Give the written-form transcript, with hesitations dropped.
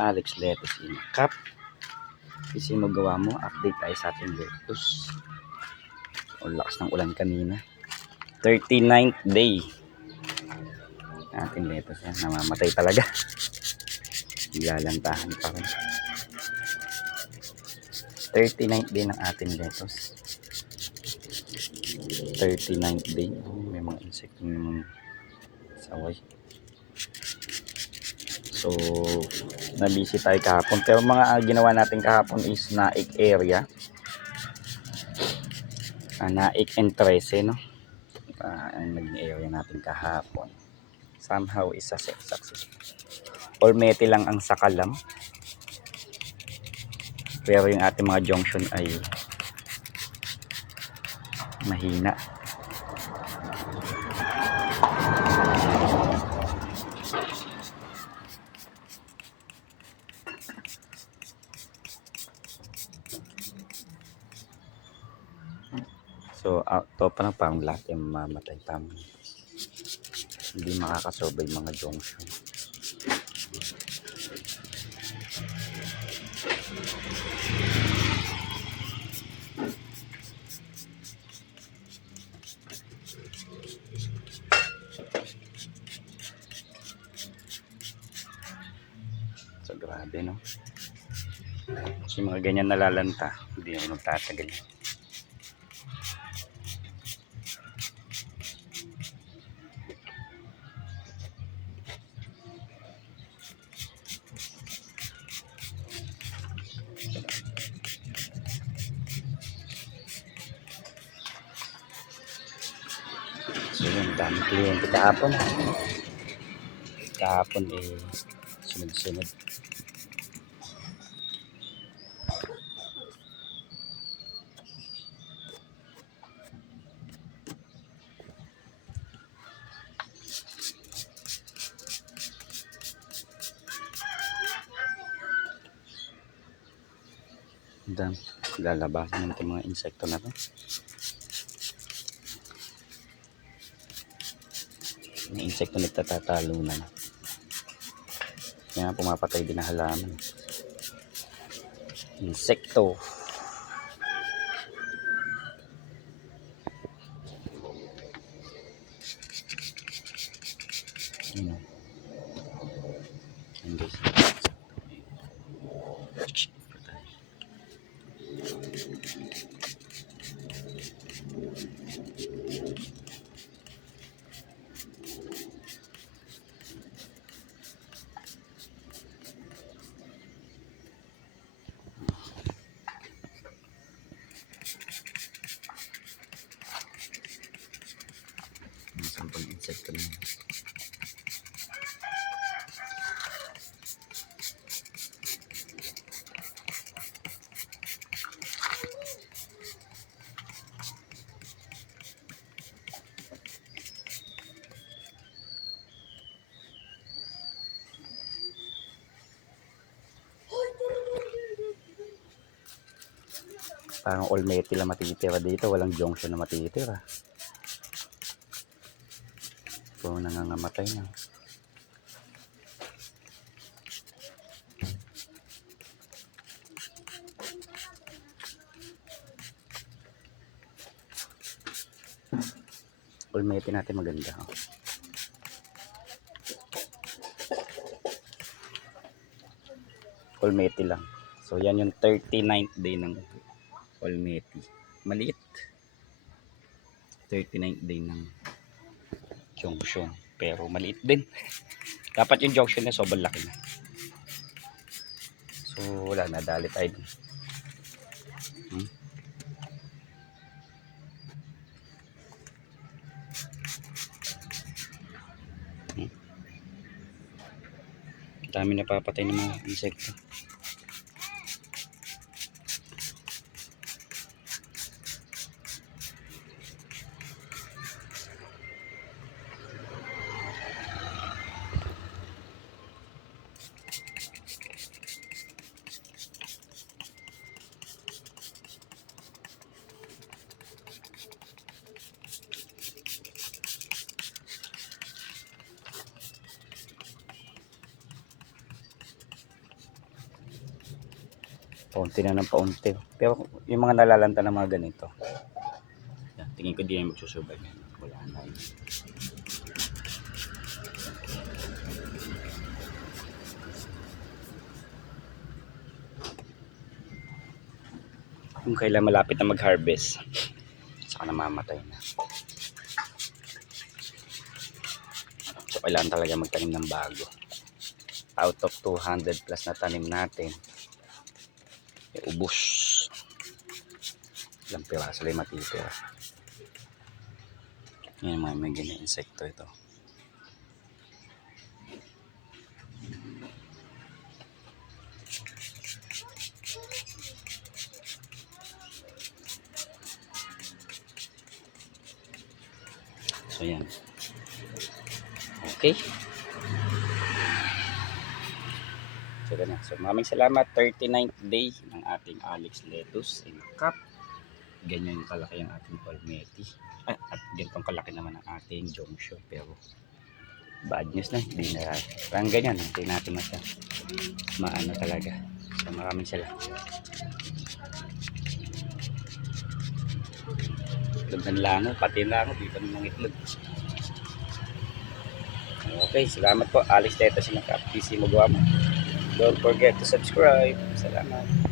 Alex Lettuce Cup. Kasi magawa mo, update tayo sa ating lettuce. O lakas ng ulan kanina. 39th day. Ating lettuce yan, namamatay talaga. Lalantahan pa rin. 39th day ng ating lettuce. 39th day. May mga insekto ng saway. So, nabisi tayo kahapon. Pero mga ginawa natin kahapon is Naik area. Naik and 13, no? Ang naging area natin kahapon. Somehow is successful. Olmete lang ang sakalam. Pero yung ating mga junction ay mahina. So, to pa lang parang lahat yung mamatay pa. Hindi makakasurvive mga junction. So, grabe, no? Kasi mga ganyan nalalanta, hindi na magtatagal. So yun, daming kliyente kahapon. Kahapon sunod-sunod. Dan, lalabasan natin mga insekto na to. Mga insekto nagtatatalunan. Kaya pumapatay din na halaman. Insekto. Ano? Ayan guys. Sampang insekto na. Parang olmete lang matitira dito, walang junction na matitira. So nangangamatay na. Olmete natin maganda. Olmete lang. So yan yung 39th day ng olmete. Maliit. 39th day ng junction. Pero maliit din. Dapat yung junction na sobrang laki na. So wala na, dali tayo dun. Dami napapatay ng mga insekto. Paunti na ng paunti. Pero yung mga nalalanta ng mga ganito, yan, tingin ko di na magsusubay yan. Wala na yun. Kung kailan malapit na mag-harvest, saka namamatay na. So kailangan talaga magtanim ng bago. Out of 200 plus na tanim natin, ubos. Ilang piraso lang matitira. Yan mga may ganyan insekto ito. So yan. Okay. So ganyan. So maraming salamat. 39th day ng ating Alex lettuce in cup. Ganyan kalaki ang ating palmetto. At ganitong kalaki naman ang ating jongsho. Pero bad news na. Hindi na. Parang ganyan. Hindi natin maano talaga. So maraming salamat. Itlog ng lango. Pati yung lango. Dito ng itlog. Okay. Salamat po. Alex lettuce in cup. PC magawa mo. Don't forget to subscribe. Salamat.